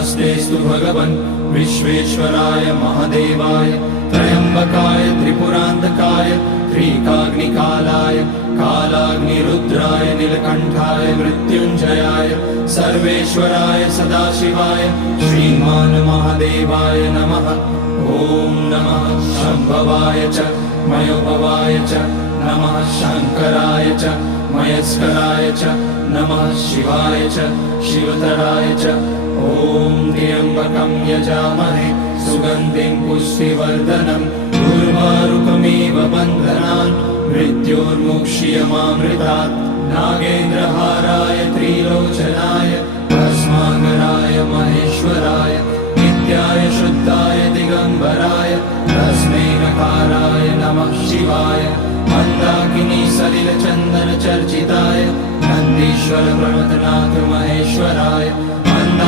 नमस्तेस्तु भगवन् विश्वेश्वराय महादेवाय त्र्यम्बकाय त्रिपुरान्तकाय त्रिकाग्निकालाय कालाग्निरुद्राय नीलकण्ठाय मृत्युञ्जयाय सर्वेश्वराय सदाशिवाय श्रीमान् महादेवाय नमः। ॐ नमः शम्भवाय च मयोभवाय च नमः शङ्कराय च मयस्कराय च नमः शिवाय च शिवतराय च। ॐ त्र्यम्बकं यजामहे सुगन्धिं पुष्टिवर्धनम् उर्वारुकमिव बन्धनान् मृत्योर्मुक्ष्यमामृतात्। नागेन्द्रहाराय त्रिलोचनाय भस्माङ्गराय